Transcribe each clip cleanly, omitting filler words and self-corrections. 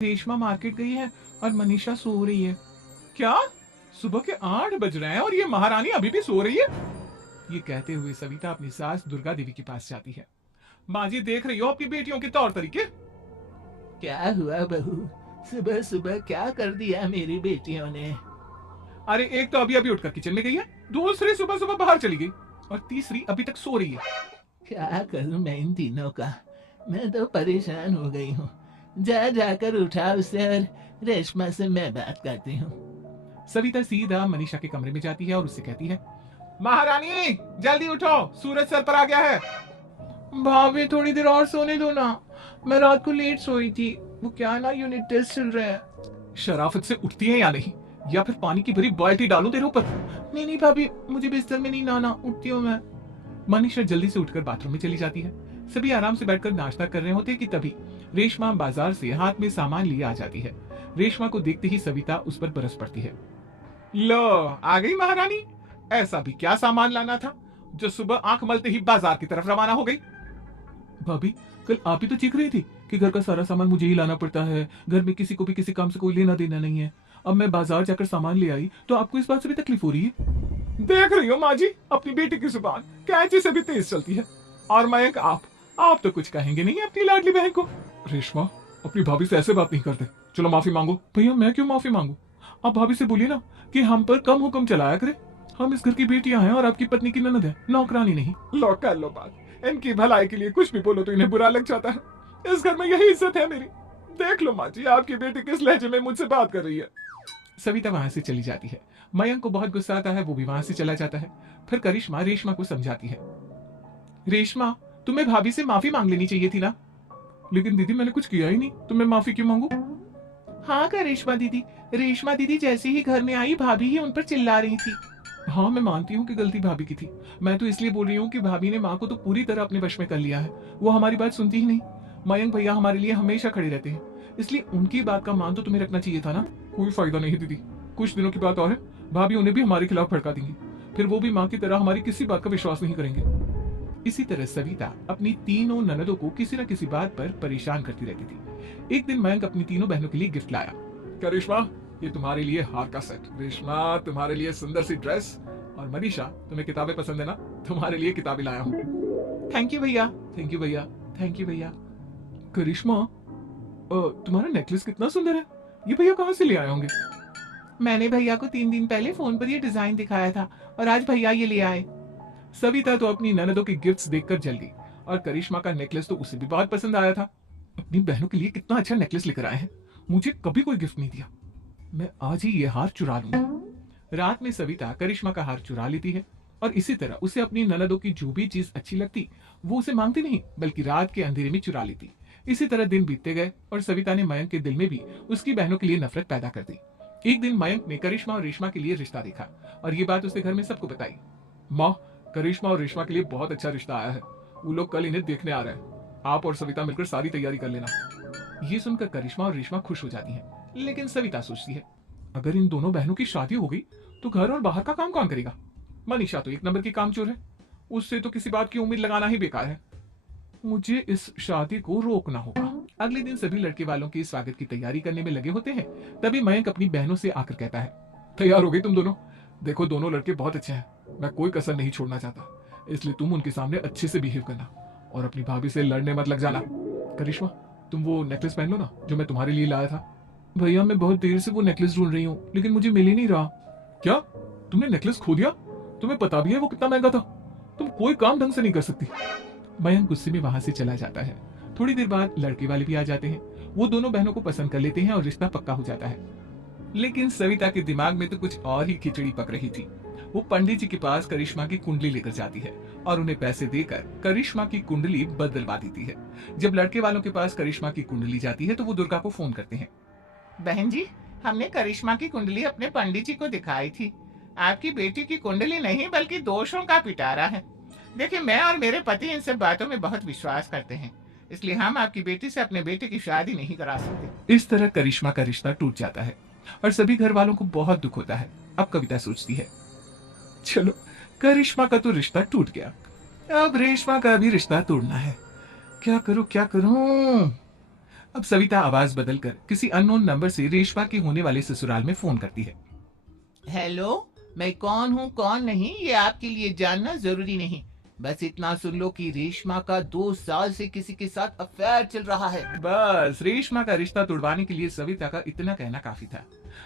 Reshma market गई है और मनीषा सो रही है। क्या? सुबह के 8 बज रहे हैं और ये महारानी अभी भी सो रही है? ये कहते हुए सविता अपनी सास दुर्गा देवी के पास जाती है। माँ जी, देख रही हो आपकी बेटियों के तौर तरीके? क्या हुआ बहू? सुबह सुबह क्या कर दिया मेरी बेटियों ने? अरे, एक तो अभी अभी उठकर किचन में गई है, दूसरी सुबह सुबह बाहर चली गई और तीसरी अभी तक सो रही है। क्या करूं मैं इन तीनों का? मैं तो परेशान हो गई हूँ। जा जाकर उठा उसे और रेशमा से मैं बात करती हूँ। सविता सीधा मनीषा के कमरे में जाती है और उससे कहती है, महारानी जल्दी उठो, सूरज सर पर आ गया है। भाभी, थोड़ी देर और सोने दो ना, मैं रात को लेट सोई थी, वो क्या ना यूनिट टेस्ट चल रहे हैं। शराफत से उठती है या नहीं, या फिर पानी की भरी बाल्टी डालूं तेरे ऊपर? नहीं नहीं भाभी, मुझे बिस्तर में नहीं लाना, उठती हूँ मैं। मनीषा जल्दी से उठकर बाथरूम में चली जाती है। सभी आराम से बैठकर नाश्ता कर रहे होते कि तभी रेशमा बाजार से हाथ में सामान लिए आ जाती है। रेशमा को देखते ही सविता उस पर बरस पड़ती है। लो, आ गई महारानी। ऐसा भी क्या सामान लाना था जो सुबह आंख मलते ही बाजार की तरफ रवाना हो गई? भाभी, कल आप ही तो चीख रही थी कि घर का सारा सामान मुझे ही लाना पड़ता है, घर में किसी को भी किसी काम से कोई लेना देना नहीं है। अब मैं बाजार जाकर सामान ले आई तो आपको इस बात से भी तकलीफ हो रही है? देख रही हो माँ जी, अपनी बेटी की जुबान कैंची से भी तेज चलती है। और मयंक, आप तो कुछ कहेंगे नहीं अपनी लाडली बहन को? रेशमा, अपनी भाभी से ऐसे बात नहीं करते। चलो माफी मांगो। भैया, मैं क्यों माफी मांगू? आप भाभी से बोलिए ना कि हम पर कम हुक्म चलाया करे। हम इस घर की बेटियां हैं और आपकी पत्नी की ननद है, नौकरानी नहीं। लो कर लो बात। इनकी भलाई के लिए कुछ भी बोलो तो इन्हें बुरा लग जाता है। इस घर में यही इज्जत है मेरी। देख लो माँ जी, आपकी बेटी किस लहजे में मुझसे बात कर रही है। सविता वहां से चली जाती है। मयंक को बहुत गुस्सा आता है, वो भी वहां से चला जाता है। फिर करिश्मा रेशमा को समझाती है। रेशमा, तुम्हें भाभी से माफी मांग लेनी चाहिए थी ना। लेकिन दीदी, मैंने कुछ किया ही नहीं, तो मैं माफी क्यों मांगू? हाँ करिश्मा दीदी, रेशमा दीदी जैसे ही घर में आई भाभी ही उन पर चिल्ला रही थी। हाँ, मैं मानती हूँ कि गलती भाभी की थी। मैं तो इसलिए बोल रही हूँ कि भाभी ने माँ को तो पूरी तरह अपने वश में कर लिया है। वो हमारी बात सुनती ही नहीं। मयंक भैया हमारे लिए हमेशा खड़े रहते हैं, इसलिए उनकी बात का मान तो तुम्हें रखना चाहिए था ना। कोई फायदा नहीं दीदी, कुछ दिनों की बात और है, भाभी उन्हें भी हमारे खिलाफ भड़का देंगी। फिर वो भी माँ की तरह हमारी किसी बात का विश्वास नहीं करेंगे। इसी तरह सविता अपनी तीनों ननदों को किसी न किसी बात पर परेशान करती रहती थी। एक दिन मयंक अपनी तीनों बहनों के लिए गिफ्ट लाया। करिश्मा, ये तुम्हारे लिए हार का सेट। रेशमा, तुम्हारे लिए सुंदर सी ड्रेस। और मनीषा, तुम्हें किताबें पसंद है ना, तुम्हारे लिए किताबें लाया हूँ। थैंक यू भैया, थैंक यू भैया, थैंक यू भैया। करिश्मा, तुम्हारा नेकलेस कितना सुंदर है, ये भैया कहाँ से ले आए होंगे? मैंने भैया को 3 दिन पहले फोन पर ये डिजाइन दिखाया था और आज भैया ये ले आए। सविता तो अपनी ननदों के गिफ्ट्स देखकर जल गई और करिश्मा का नेकलेस तो उसे भी बहुत पसंद आया था। अपनी बहनों के लिए कितना अच्छा नेकलेस लेकर आए हैं, मुझे कभी कोई गिफ्ट नहीं दिया। मैं आज ही ये हार चुरा लूंगी। रात में सविता करिश्मा का हार चुरा लेती है और इसी तरह उसे अपनी ननदों की जो भी चीज अच्छी लगती वो उसे मांगती नहीं, बल्कि रात के अंधेरे में चुरा लेती। इसी तरह दिन बीतते गए और सविता ने मयंक के दिल में भी उसकी बहनों के लिए नफरत पैदा कर दी। एक दिन मयंक ने करिश्मा और रेशमा के लिए रिश्ता देखा और ये बात उसने घर में सबको बताई। माँ, करिश्मा और रेशमा के लिए बहुत अच्छा रिश्ता आया है, वो लोग कल इन्हें देखने आ रहे हैं। आप और सविता मिलकर सारी तैयारी कर लेना। ये सुनकर करिश्मा और रेशमा खुश हो जाती हैं, लेकिन सविता सोचती है, अगर इन दोनों बहनों की शादी हो गई तो घर और बाहर का काम कौन करेगा? मनीषा तो एक नंबर की कामचोर है, उससे तो किसी बात की उम्मीद लगाना ही बेकार है। मुझे इस शादी को रोकना होगा। अगले दिन सभी लड़के वालों के स्वागत की तैयारी करने में लगे होते हैं। तभी मयंक अपनी बहनों से आकर कहता है, तैयार हो गई तुम दोनों? देखो, दोनों लड़के बहुत अच्छे हैं, मैं कोई कसर नहीं छोड़ना चाहता, इसलिए तुम उनके सामने अच्छे से बिहेव करना और अपनी भाभी से लड़ने मत लग जाना। करिश्मा, तुम वो नेकलेस पहन लो ना जो मैं तुम्हारे लिए लाया था। भैया, मैं बहुत देर से वो नेकलेस ढूंढ रही हूँ, लेकिन मुझे मिल ही नहीं रहा। क्या? तुमने नेकलेस खो दिया? तुम्हें पता भी है वो कितना महंगा था? तुम कोई काम ढंग से नहीं कर सकती। मयंक गुस्से में वहां से चला जाता है। थोड़ी देर बाद लड़के वाले भी आ जाते हैं। वो दोनों बहनों को पसंद कर लेते हैं और रिश्ता पक्का हो जाता है। लेकिन सविता के दिमाग में तो कुछ और ही खिचड़ी पक रही थी। वो पंडित जी के पास करिश्मा की कुंडली लेकर जाती है और उन्हें पैसे देकर करिश्मा की कुंडली बदलवा देती है। जब लड़के वालों के पास करिश्मा की कुंडली जाती है तो वो दुर्गा को फोन करते हैं। बहन जी, हमने करिश्मा की कुंडली अपने पंडित जी को दिखाई थी। आपकी बेटी की कुंडली नहीं बल्कि दोषों का पिटारा है। देखिए, मैं और मेरे पति इन सब बातों में बहुत विश्वास करते हैं, इसलिए हम आपकी बेटी से अपने बेटे की शादी नहीं करा सकते। इस तरह करिश्मा का रिश्ता टूट जाता है और सभी घर वालों को बहुत दुख होता है। अब कविता सोचती है, चलो, करिश्मा का तो रिश्ता टूट गया, अब रेशमा का भी रिश्ता तोड़ना है। क्या करूं क्या करूं? अब सविता आवाज बदलकर किसी अननोन नंबर से रेशमा के होने वाले ससुराल में फोन करती है। हेलो, मैं कौन हूँ कौन नहीं ये आपके लिए जानना जरूरी नहीं। बस इतना सुन लो कि रेशमा का 2 साल से किसी के साथ अफेयर चल रहा है। बस रेशमा का रिश्ता तुड़वाने के लिए सविता का इतना कहना काफी था।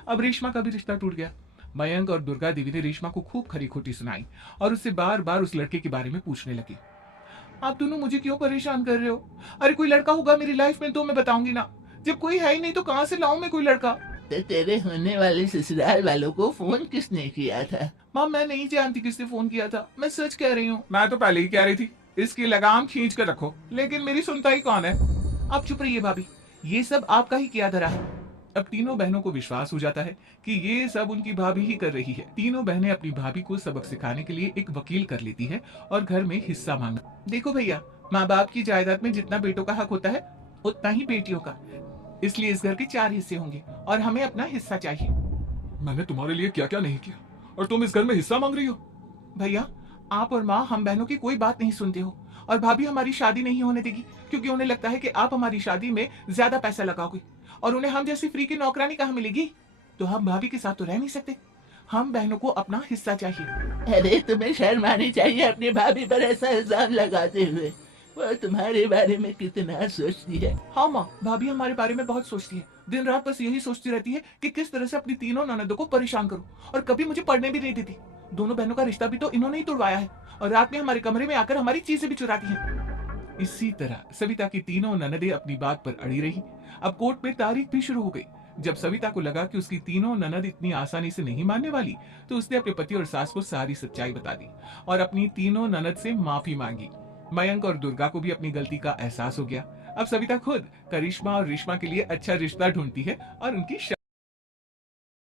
अब रेशमा का भी रिश्ता टूट गया। मयंक और दुर्गा देवी ने रेशमा को खूब खरी खोटी सुनाई और उससे बार बार उस लड़के के बारे में पूछने लगी। आप दोनों मुझे क्यों परेशान कर रहे हो? अरे कोई लड़का होगा मेरी लाइफ में तो मैं बताऊंगी ना। जब कोई है ही नहीं तो कहाँ से लाऊं मैं कोई लड़का? तो तेरे होने वाले ससुराल वालों को फोन किसने किया था? माँ मैं नहीं जानती किसने फोन किया था, मैं सच कह रही हूँ। मैं तो पहले ही कह रही थी इसकी लगाम खींच कर रखो, लेकिन मेरी सुनता ही कौन है। आप चुप रहिए भाभी, ये सब आपका ही किया धरा है। अब तीनों बहनों को विश्वास हो जाता है कि ये सब उनकी भाभी ही कर रही है। तीनों बहनें अपनी भाभी को सबक सिखाने के लिए एक वकील कर लेती है और घर में हिस्सा मांगा। देखो भैया, माँ बाप की जायदाद में जितना बेटों का हक होता है उतना ही बेटियों का, इसलिए इस घर के 4 हिस्से होंगे और हमें अपना हिस्सा चाहिए। मैंने तुम्हारे लिए क्या क्या नहीं किया और तुम इस घर में हिस्सा मांग रही हो? भैया, आप और माँ हम बहनों की कोई बात नहीं सुनते हो और भाभी हमारी शादी नहीं होने देगी क्योंकि उन्हें लगता है कि आप हमारी शादी में ज्यादा पैसा लगाओगे और उन्हें हम जैसी फ्री की नौकरानी कहाँ मिलेगी। तो हम भाभी के साथ तो रह नहीं सकते, हम बहनों को अपना हिस्सा चाहिए। अरे तुम्हें शर्म आनी चाहिए अपनी भाभी पर ऐसा इल्जाम लगाते हुए। वो तुम्हारे बारे में कितना सोचती है। हाँ माँ, भाभी हमारे बारे में बहुत सोचती है। दिन रात बस यही सोचती रहती है कि किस तरह से अपनी तीनों ननदों को परेशान करूं और कभी मुझे पढ़ने भी नहीं देती। दोनों बहनों का रिश्ता भी तो इन्होंने ही तोड़वाया है और रात में हमारे कमरे में आकर हमारी चीजें भी चुराती हैं। इसी तरह सविता की तीनों ननदें अपनी बात पर अड़ी रही। अब कोर्ट में तारीख भी शुरू हो गई। जब सविता को लगा कि उसकी तीनों ननद इतनी आसानी से नहीं मानने वाली, तो उसने अपने पति और सास को सारी सच्चाई बता दी और अपनी तीनों ननद से माफी मांगी। मयंक और दुर्गा को भी अपनी गलती का एहसास हो गया। अब सविता खुद करिश्मा और रेशमा के लिए अच्छा रिश्ता ढूंढती है और उनकी